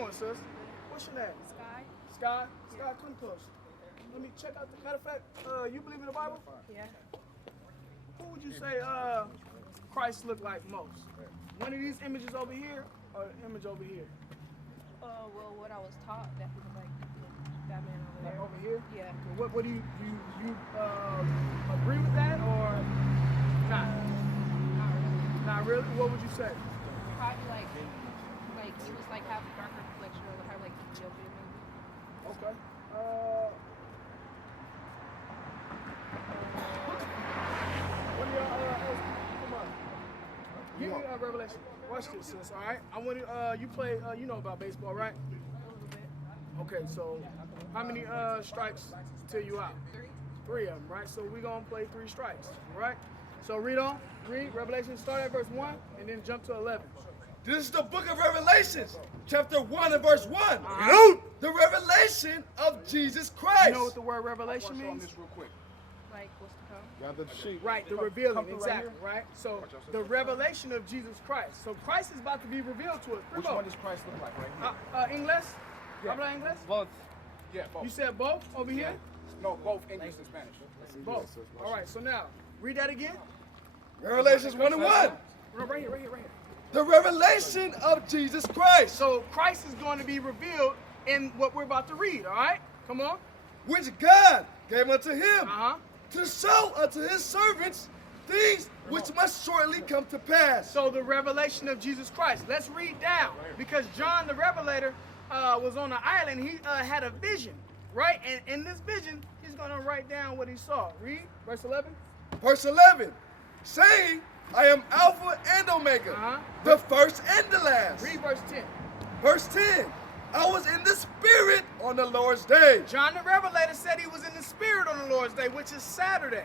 doing, sis? What's your name? Sky? Sky? Sky, come close. Let me check out. Matter of fact, you believe in the Bible? Yeah. Who would you say Christ looked like most? One of these images over here or the image over here? Well, what I was taught, that was like that man over there. Over here? Yeah. So what do you agree with that or not? Not really. Not really? What would you say? Probably like he was like have a darker complexion or have like Ethiopian maybe. Okay. What do y'all come on. Give me Revelation. Watch this, sis, all right? I want you play, you know about baseball, right? A little bit. Okay, so how many strikes till you out? 3. 3 of them, right? So we're going to play 3 strikes, all right? So read Revelation, start at verse 1, and then jump to 11. This is the book of Revelations, chapter 1 and verse 1. The revelation of Jesus Christ. You know what the word revelation means? Like what's to come? Gather the sheep. Right, the revealing, exactly, right? So the revelation of Jesus Christ. So Christ is about to be revealed to us. Which one does Christ look like right here? English? Yeah. Habla English? Both. Yeah, both. You said both over here? No, both English and Spanish. Both. All right, so now, read that again. Revelations 1 and 1. No, right here. The revelation of Jesus Christ. So Christ is going to be revealed in what we're about to read, all right? Come on. Which God gave unto him Uh-huh. to show unto his servants things which must shortly come to pass. So the revelation of Jesus Christ. Let's read down, because John the Revelator was on an island. He had a vision, right? And in this vision, he's going to write down what he saw. Read verse 11. Verse 11, saying, I am Alpha and Omega, the first and the last. Read verse 10. Verse 10, I was in the Spirit on the Lord's day. John the Revelator said he was in the Spirit on the Lord's day, which is Saturday,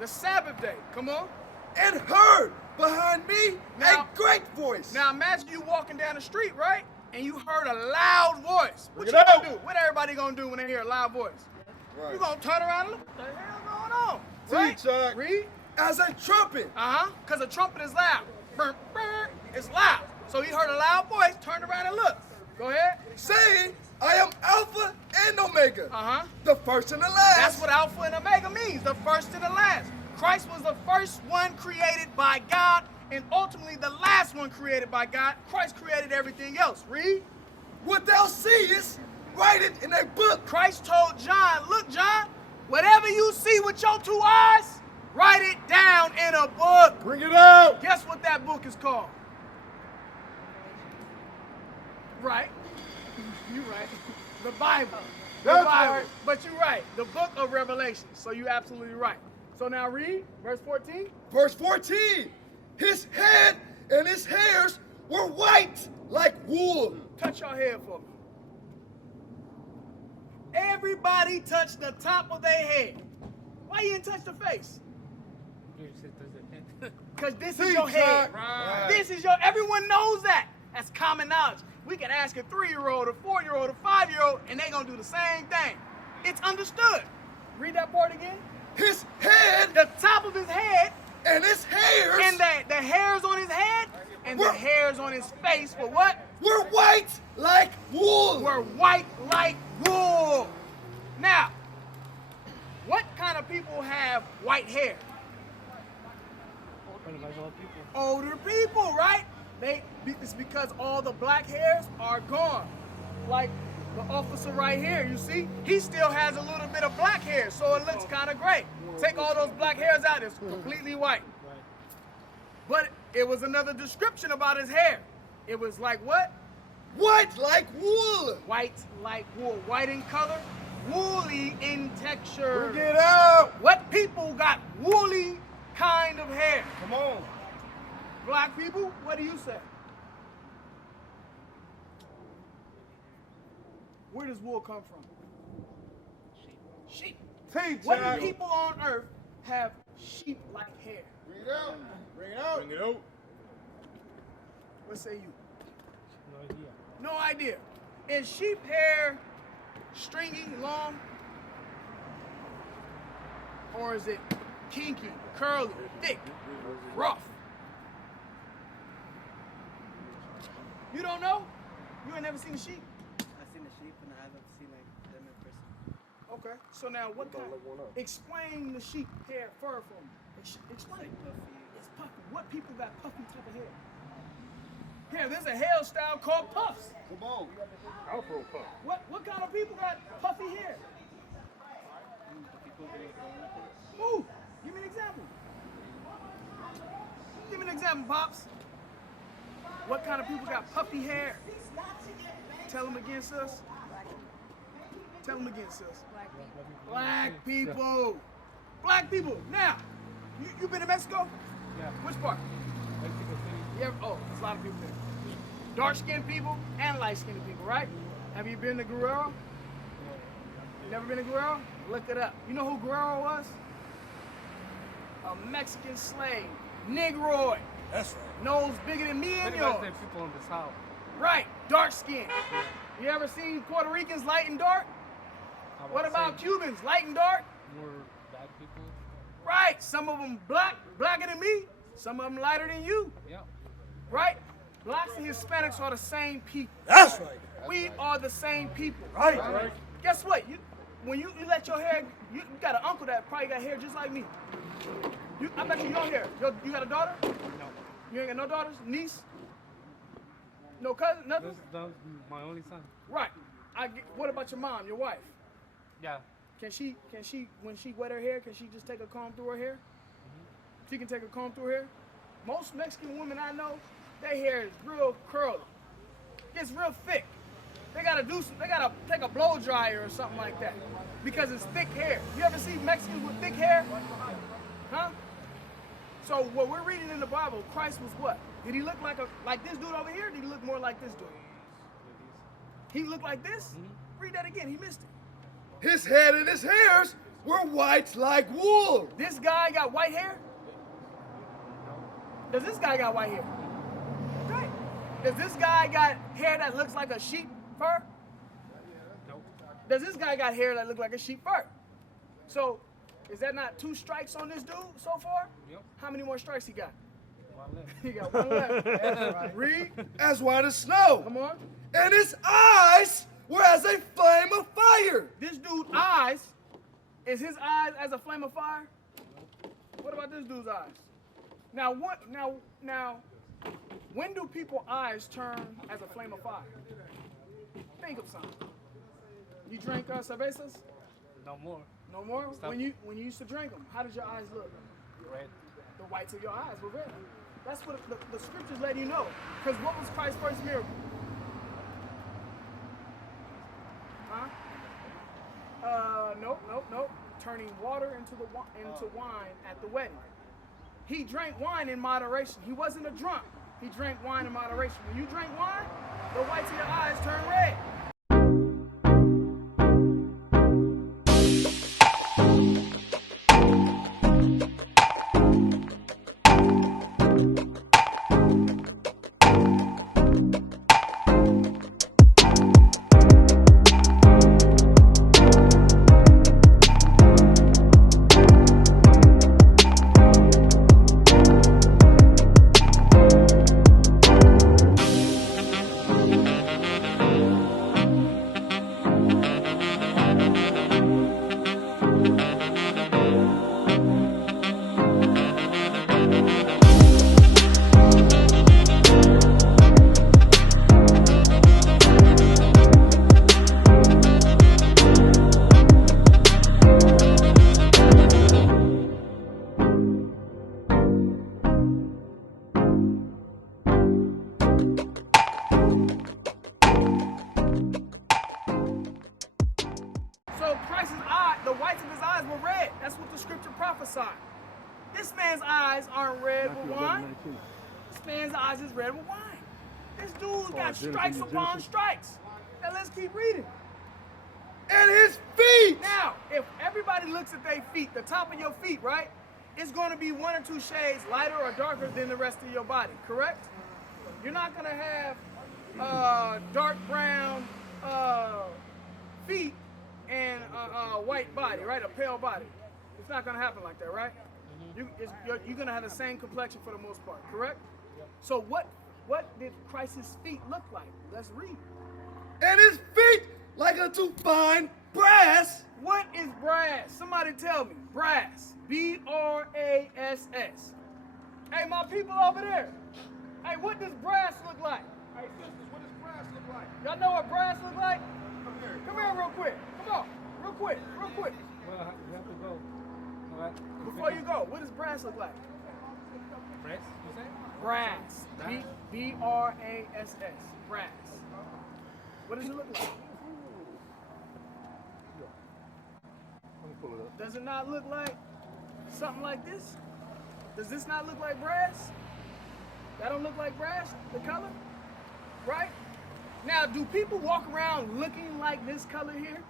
the Sabbath day. Come on. And heard behind me a great voice. Now imagine you walking down the street, right? And you heard a loud voice. What you gonna do? What everybody gonna do when they hear a loud voice? Right. You gonna turn around and look, what the hell going on? Right? Chuck. Read. As a trumpet. Because a trumpet is loud. Burr, burr, it's loud. So he heard a loud voice, turned around and looked. Go ahead. Saying, I am Alpha and Omega, the first and the last. That's what Alpha and Omega means, the first and the last. Christ was the first one created by God, and ultimately the last one created by God. Christ created everything else. Read. What thou seest, write it in a book. Christ told John, look, John, whatever you see with your 2 eyes, write it down in a book. Bring it out. Guess what that book is called? Right. You're right. The Bible. The That's Bible. right. But you're right. The book of Revelation. So you're absolutely right. So now read verse 14. Verse 14, his head and his hairs were white like wool. Touch your head for me. Everybody touch the top of their head. Why you didn't touch the face? Because this is your head. Right. This is your, everyone knows that. That's common knowledge. We can ask a 3-year-old, a 4-year-old, a 5-year-old, and they're going to do the same thing. It's understood. Read that part again. His head, The top of his head, and his hairs, and the hairs on his head, and the hairs on his face were what? were white like wool. Were white like wool. Now, what kind of people have white hair? Older people, right? It's because all the black hairs are gone. Like the officer right here, you see? He still has a little bit of black hair, so it looks kind of great. Take all those black hairs out, it's completely white. But it was another description about his hair. It was like what? White like wool. White like wool. White in color, woolly in texture. Bring it out. What people got woolly kind of hair? Come on. Black people, what do you say? Where does wool come from? Sheep. Teach. What people on earth have sheep-like hair? Bring it out. Bring it out. Bring it out. What say you? No idea. Is sheep hair stringy, long? Or is it kinky, curly, thick, rough? You don't know? You ain't never seen a sheep? Okay. So now what kind? Explain the sheep hair fur for me. Explain. It's puffy. What people got puffy type of hair? Here, there's a hairstyle called puffs. Come on. Afro puff. What kind of people got puffy hair? Who? Give me an example. Give me an example, Pops. What kind of people got puffy hair? Tell them against us. Tell them against us. Black people. Black people. Now, you been to Mexico? Yeah. Which part? Mexico City. Yeah. Oh, there's a lot of people there. Dark-skinned people and light-skinned people, right? Have you been to Guerrero? You never been to Guerrero? Look it up. You know who Guerrero was? A Mexican slave. Negroid. That's right. Nose bigger than me and Many yours. of people in the south. Right. Dark skin. You ever seen Puerto Ricans light and dark? I would What about say Cubans? Light and dark? more black people? Right. Some of them blacker than me. Some of them lighter than you. Yeah. Right? Blacks and Hispanics are the same people. That's right. We are the same people. Right. Guess what? When you let your hair, you got an uncle that probably got hair just like me. I bet you your hair. You got a daughter? No. You ain't got no daughters? Niece? No cousin? Nothing? That's my only son. Right. What about your mom, your wife? Yeah. Can she, when she wet her hair, can she just take a comb through her hair? She can take a comb through her hair? Most Mexican women I know, their hair is real curly. Gets real thick. They gotta take a blow dryer or something like that because it's thick hair. You ever see Mexicans with thick hair? Huh? So what we're reading in the Bible, Christ was what? Did he look like this dude over here? Or did he look more like this dude? He looked like this? Read that again, he missed it. His head and his hairs were white like wool. This guy got white hair? Does this guy got white hair? Right. Does this guy got hair that looks like a sheep fur? No. Does this guy got hair that looks like a sheep fur? So, is that not 2 strikes on this dude so far? Yep. How many more strikes he got? One left. He got 1 left. That's right. Read. As white as snow. Come on. And his eyes were as a flame of fire. This dude's eyes, is his eyes as a flame of fire? What about this dude's eyes? Now, when do people's eyes turn as a flame of fire? Think of something. You drink cervezas? No more. No more? Stop. When you used to drink them, how did your eyes look? Red. The whites of your eyes were red. That's what the scriptures let you know. Because what was Christ's first miracle? Huh? Nope. Turning water into wine at the wedding. He drank wine in moderation. He wasn't a drunk. He drank wine in moderation. When you drink wine, the whites of your eyes turn red. This man's eyes aren't red with wine. This man's eyes is red with wine. This dude's got strikes upon strikes. Now let's keep reading. And his feet. Now, if everybody looks at their feet, the top of your feet, right? It's going to be 1 or 2 shades lighter or darker than the rest of your body, correct? You're not going to have dark brown feet and a white body, right? A pale body. It's not going to happen like that, right? You're going to have the same complexion for the most part, correct? So what did Christ's feet look like? Let's read. And his feet like unto fine brass. What is brass? Somebody tell me. Brass. B-R-A-S-S. Hey, my people over there. Hey, what does brass look like? Hey, sisters, what does brass look like? Y'all know what brass look like? Come here. Come here real quick. Come on. Real quick. Real quick. Well, you have to go. All right. Before you go, what does brass look like? Press, you say? Brass. B-R-A-S-S. Brass. What does it look like? Let me pull it up. Does it not look like something like this? Does this not look like brass? That don't look like brass, the color? Right? Now, do people walk around looking like this color here?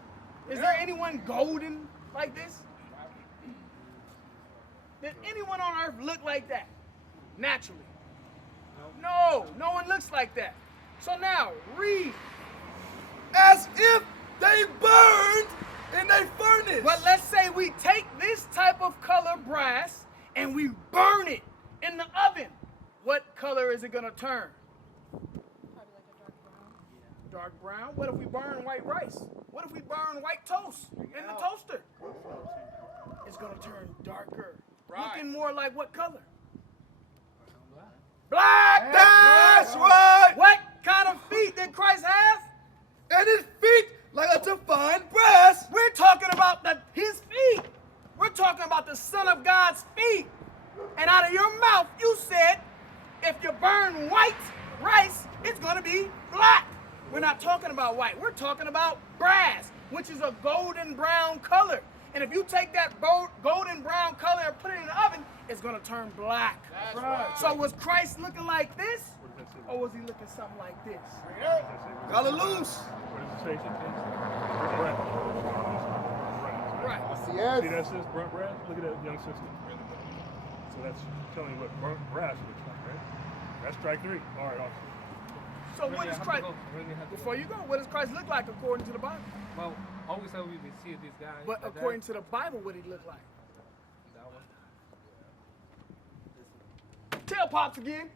Is there anyone golden like this? Does anyone on earth look like that? Naturally. No, no one looks like that. So now, read. As if they burned in a furnace. But let's say we take this type of color brass and we burn it in the oven. What color is it gonna turn? Probably like a dark brown. Dark brown. What if we burn white rice? What if we burn white toast in the toaster? It's gonna turn darker. Looking more like what color? Black. That's right. What kind of feet did Christ have? And his feet like a defined brass. We're talking about his feet. We're talking about the Son of God's feet. And out of your mouth, you said, if you burn white rice, it's going to be black. We're not talking about white. We're talking about brass, which is a golden brown color. And if you take that golden brown color and put it in the oven, it's going to turn black. That's right. So was Christ looking like this? Or was he looking something like this? Got it loose. What does it say? Brass. Right. See that says burnt brass? Look at that young sister. So that's telling you what burnt brass looks like, right? That's strike 3. All right, officer. So what does Christ, before you go, what does Christ look like according to the Bible? Well, always have we see this guy. But according to the Bible, what did he look like? That one. Tell Pops again.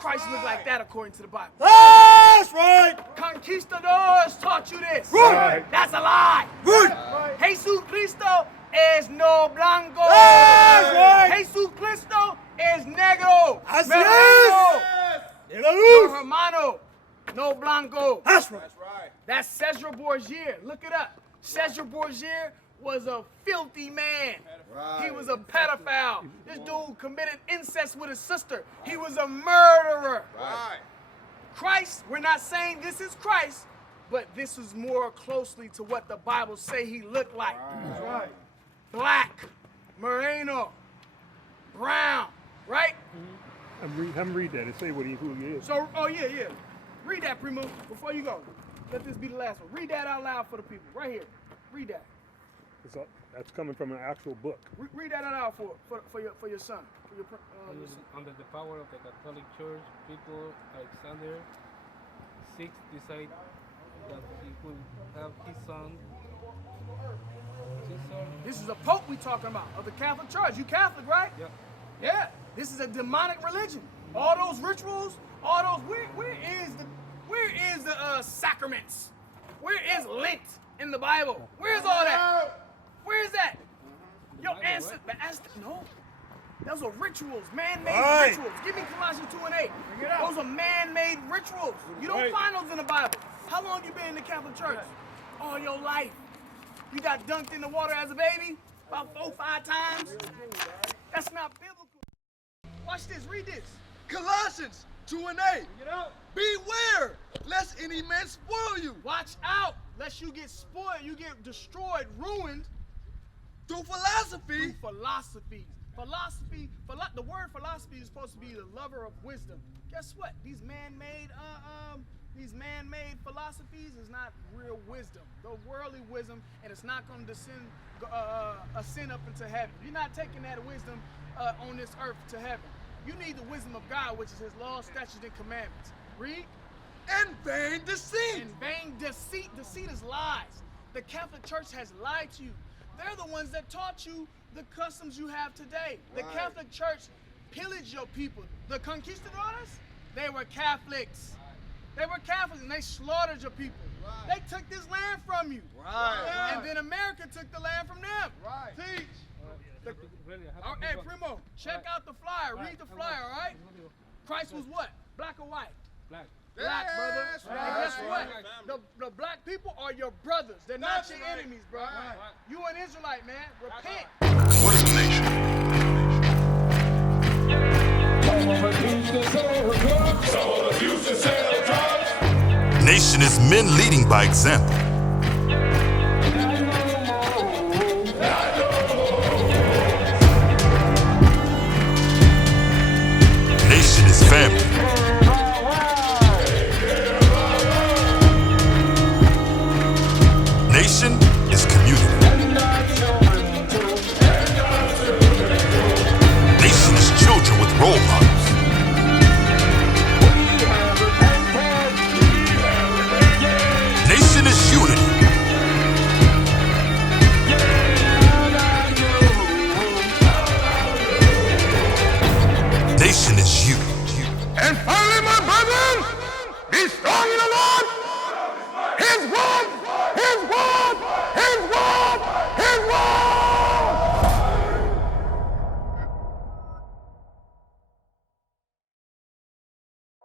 Christ looked like that according to the Bible. That's right. Conquistadors taught you this. Right. That's a lie. Right. Jesus Cristo es no blanco. That's right. Jesus Cristo es negro. Así Moreno. es. No hermano. No blanco. That's right. That's Cesar Borgia. Look it up. Cesar Borgia was a filthy man. He was a pedophile. This dude committed incest with his sister. He was a murderer. Right. Christ, we're not saying this is Christ, but this is more closely to what the Bible say he looked like. That's right. Black, moreno, brown, right? Have him read that and say who he is. So, oh yeah. Read that, Primo, before you go. Let this be the last one. Read that out loud for the people, right here. Read that. That's coming from an actual book. Read that out loud for your son. For your son. Under the power of the Catholic Church, people Alexander VI decided that he would have his son Caesar. This is a pope we talking about of the Catholic Church. You Catholic, right? Yep. Yeah. This is a demonic religion. All those rituals, all those. Where is the sacraments? Where is Lent in the Bible? Where's all that? Where is that? Your ancestors. No. Those are rituals, man-made rituals. Give me Colossians 2:8. Those are man-made rituals. You don't find those in the Bible. How long you been in the Catholic Church? All your life. You got dunked in the water as a baby? About 4 or 5 times? That's not biblical. Watch this, read this. Colossians 2:8. Beware lest any man spoil you. Watch out, lest you get spoiled, you get destroyed, ruined Through philosophy. The word philosophy is supposed to be the lover of wisdom. Guess what? These man-made philosophies is not real wisdom. The worldly wisdom, and it's not going to ascend up into heaven. You're not taking that wisdom on this earth to heaven. You need the wisdom of God, which is his laws, statutes, and commandments. Read. And vain deceit. And vain deceit. Deceit is lies. The Catholic Church has lied to you. They're the ones that taught you the customs you have today. The Catholic Church pillaged your people. The conquistadors, they were Catholics. They were Catholics and they slaughtered your people. They took this land from you. Right. And then America took the land from them. Right. Teach. Really, I have All to right, hey, keep on- Primo, check out the flyer. Read the flyer, all right? Christ was what? Black or white? Black. Black, brother. That's And right. guess what? Right. The black people are your brothers. They're not That's your right. enemies, bro. Right. You an Israelite, man. Repent. What is a nation? Nation is men leading by example. Nation is family. Nation is community. Nation is children with role models.